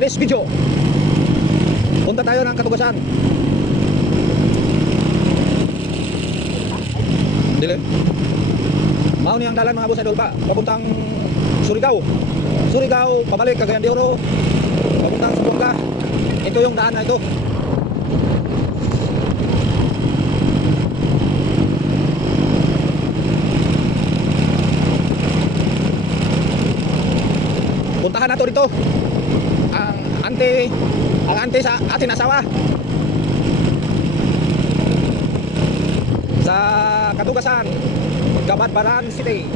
today's video, punta tayo ng Katugasan. Dili. Mao ni ang dalan mga boss idol pa, papuntang Surigao. Surigao, pabalik Cagayan de Oro, papuntang Zamboanga. Ito yung daan na ito. Puntahan nato dito ang ante sa ating asawa sa Katugasan, Cabadbaran City.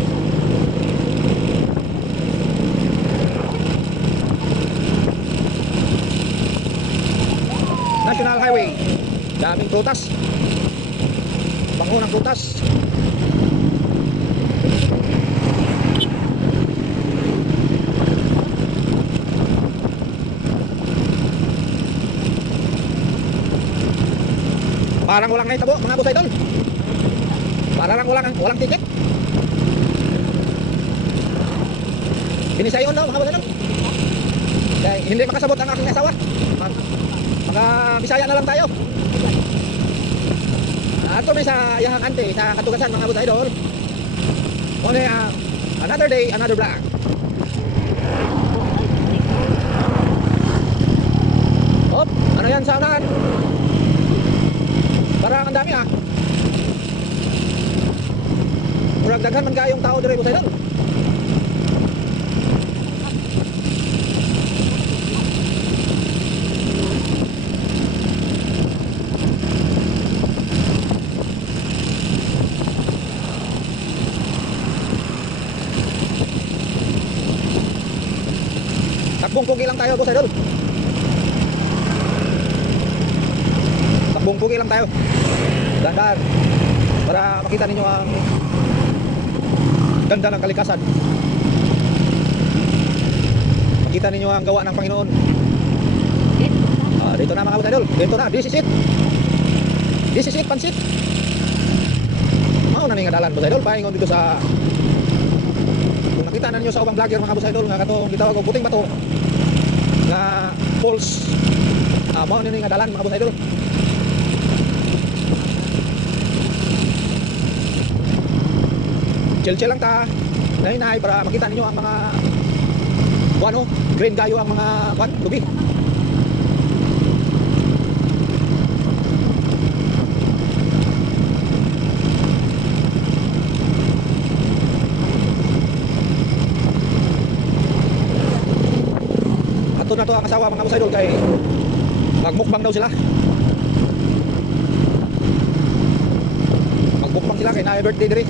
National Highway, daming prutas, bango ng prutas. Parang walang naitabo mga boss idol. Parang walang ticket. Binisayon daw mga boss idol. Kaya hindi makasabot ang aking asawa. Mga Bisaya na lang tayo. Ato may sa yahang ante sa Katugasan mga boss idol. Only another day, another vlog. Hop, ano yan sa unahan? Parang ang dami Murag daghan man kayong tao dire boss idol. Takbong pugi lang tayo boss idol. Takbong pugi lang tayo. Dahan-dahan para makita ninyo ang ganda ng kalikasan. Makita ninyo ang gawa ng Panginoon. Dito na mga boss idol. Dito na, this is it. This is it, pansit. Mao na nga dalan boss idol. Paingon dito sa, kung nakita na ninyo sa ubang vlogger mga boss idol, nga katong gitawag og puting bato nga falls. Mao na nga dalan mga boss idol. Chill lang ta. Nahinay para makita ninyo ang mga green gayo ang mga lubi. Ato na to ang asawa mga boss idol kay magmukbang daw sila. Magmukbang sila kay na birthday diri.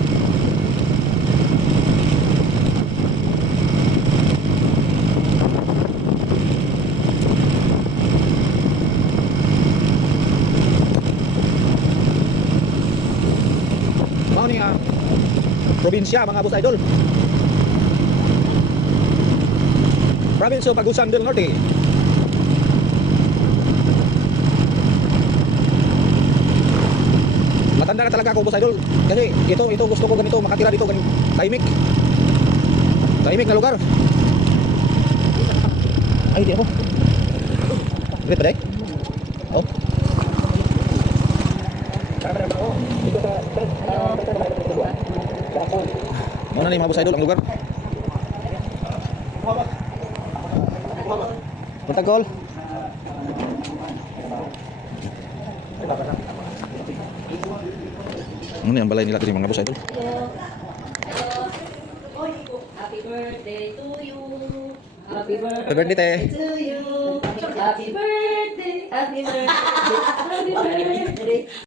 Probinsya mga boss idol. Province of Agusan del Norte. Matanda na talaga ako boss idol. Kasi ito gusto ko ganito, makatira dito tahimik na lugar. Ay di ako. Great pa day? Oh. Mana nih mga boss idol ang lugar? Matagol. Ano yung balay nila dito mga boss idol? Happy birthday to you. Happy birthday To you. Happy birthday. Happy birthday. Happy birthday.